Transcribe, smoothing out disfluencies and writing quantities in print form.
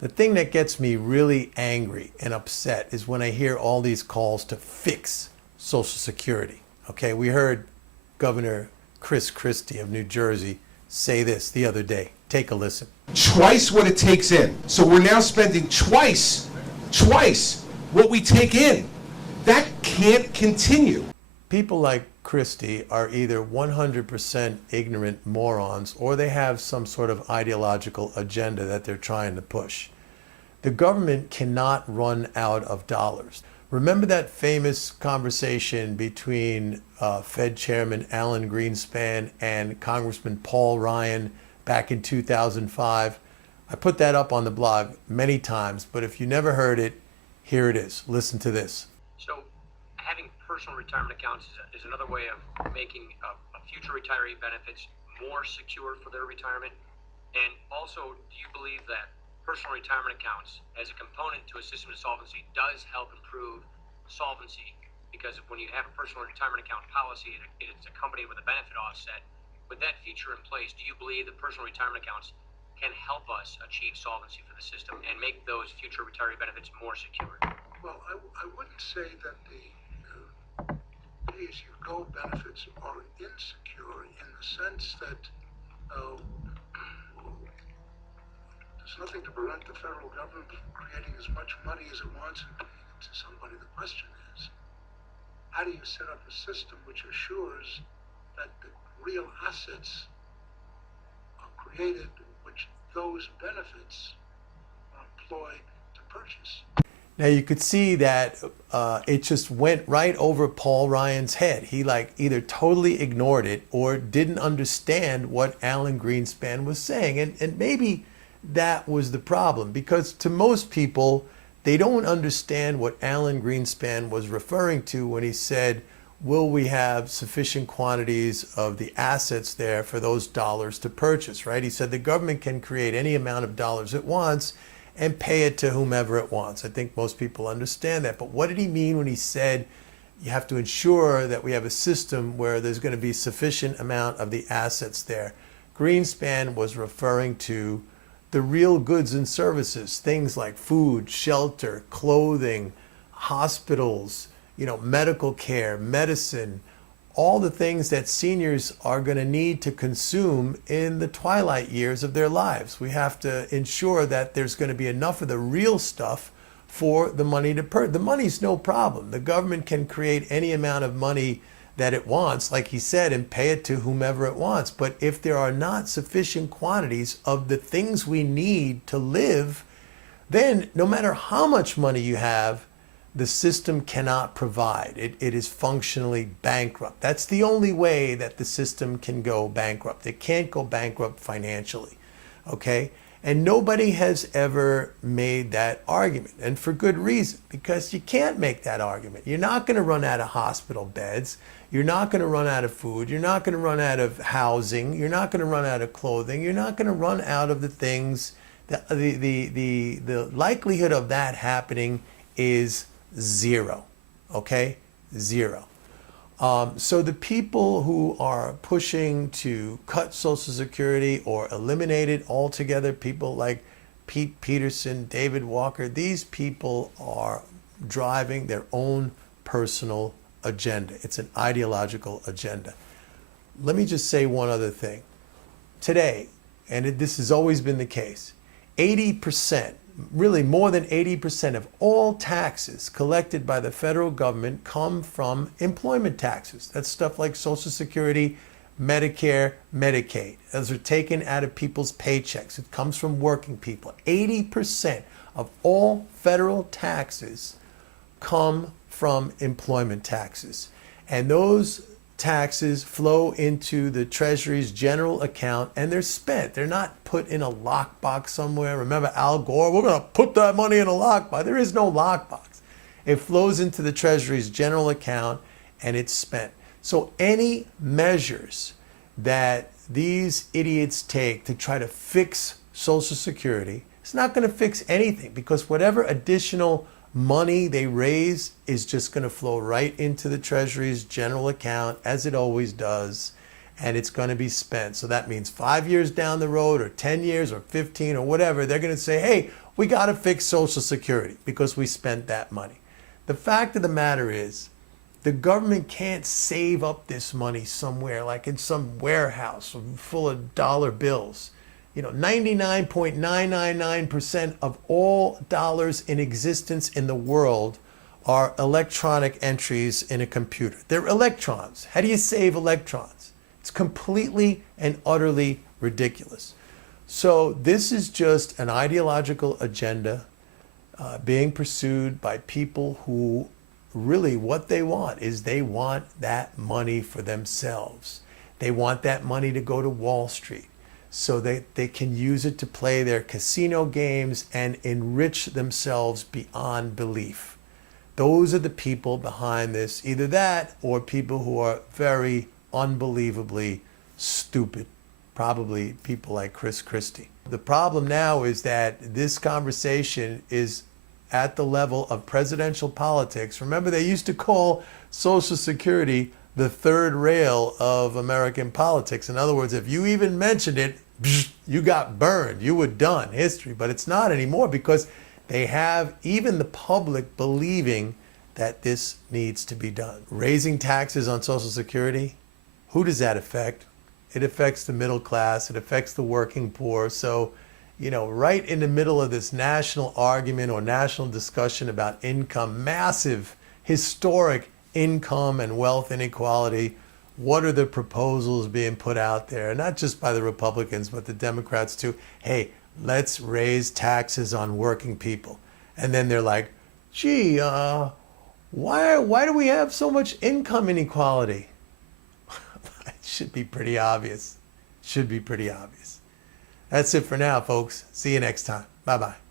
The thing that gets me really angry and upset is when I hear all these calls to fix Social Security. Okay, we heard Governor Chris Christie of New Jersey say this the other day. Take a listen. Twice what it takes in. So we're now spending twice what we take in. That can't continue. People like Christie are either 100% ignorant morons or they have some sort of ideological agenda that they're trying to push. The government cannot run out of dollars. Remember that famous conversation between Fed Chairman Alan Greenspan and Congressman Paul Ryan back in 2005? I put that up on the blog many times, but if you never heard it, here it is. Listen to this. So having personal retirement accounts is another way of making future retiree benefits more secure for their retirement. And also, do you believe that personal retirement accounts as a component to a system of solvency does help improve solvency? Because when you have a personal retirement account policy, it's accompanied with a benefit offset. With that feature in place, do you believe that personal retirement accounts can help us achieve solvency for the system and make those future retiree benefits more secure? Well, I wouldn't say that the pay-as-you-go benefits are insecure in the sense that there's nothing to prevent the federal government from creating as much money as it wants and paying it to somebody. The question is, how do you set up a system which assures that the real assets are created, which those benefits are employed to purchase? Now you could see that it just went right over Paul Ryan's head. He either totally ignored it or didn't understand what Alan Greenspan was saying. And maybe that was the problem, because to most people, they don't understand what Alan Greenspan was referring to when he said, will we have sufficient quantities of the assets there for those dollars to purchase, right? He said the government can create any amount of dollars it wants and pay it to whomever it wants. I think most people understand that. But what did he mean when he said you have to ensure that we have a system where there's going to be sufficient amount of the assets there? Greenspan was referring to the real goods and services, things like food, shelter, clothing, hospitals, medical care, medicine, all the things that seniors are going to need to consume in the twilight years of their lives. We have to ensure that there's going to be enough of the real stuff for the money to purchase. The money's no problem. The government can create any amount of money that it wants, like he said, and pay it to whomever it wants. But if there are not sufficient quantities of the things we need to live, then no matter how much money you have, the system cannot provide. It is functionally bankrupt. That's the only way that the system can go bankrupt. It can't go bankrupt financially, okay? And nobody has ever made that argument, and for good reason, because you can't make that argument. You're not going to run out of hospital beds. You're not going to run out of food. You're not going to run out of housing. You're not going to run out of clothing. You're not going to run out of the things. The likelihood of that happening is zero, okay? Zero. So the people who are pushing to cut Social Security or eliminate it altogether, people like Pete Peterson, David Walker, these people are driving their own personal agenda. It's an ideological agenda. Let me just say one other thing. Today, and this has always been the case, 80%, really more than 80% of all taxes collected by the federal government come from employment taxes. That's stuff like Social Security, Medicare, Medicaid. Those are taken out of people's paychecks. It comes from working people. 80% of all federal taxes come from employment taxes. And those taxes flow into the Treasury's general account and they're spent. They're not put in a lockbox somewhere. Remember Al Gore, we're going to put that money in a lockbox. There is no lockbox. It flows into the Treasury's general account and it's spent. So any measures that these idiots take to try to fix Social Security, it's not going to fix anything, because whatever additional money they raise is just going to flow right into the Treasury's general account, as it always does, and it's going to be spent. So that means 5 years down the road, or 10 years, or 15, or whatever, they're going to say, hey, we got to fix Social Security because we spent that money. The fact of the matter is, the government can't save up this money somewhere, like in some warehouse full of dollar bills. 99.999% of all dollars in existence in the world are electronic entries in a computer. They're electrons. How do you save electrons? It's completely and utterly ridiculous. So this is just an ideological agenda being pursued by people who really what they want is they want that money for themselves. They want that money to go to Wall Street so that they can use it to play their casino games and enrich themselves beyond belief. Those are the people behind this, either that or people who are very unbelievably stupid, probably people like Chris Christie. The problem now is that this conversation is at the level of presidential politics. Remember, they used to call Social Security the third rail of American politics. In other words, if you even mentioned it, you got burned. You were done, history. But it's not anymore because they have even the public believing that this needs to be done. Raising taxes on Social Security, who does that affect? It affects the middle class. It affects the working poor. So, right in the middle of this national argument or national discussion about income, massive, historic income and wealth inequality, what are the proposals being put out there? Not just by the Republicans, but the Democrats too. Hey, let's raise taxes on working people. And then they're like, gee, why do we have so much income inequality? It should be pretty obvious. Should be pretty obvious. That's it for now, folks. See you next time. Bye-bye.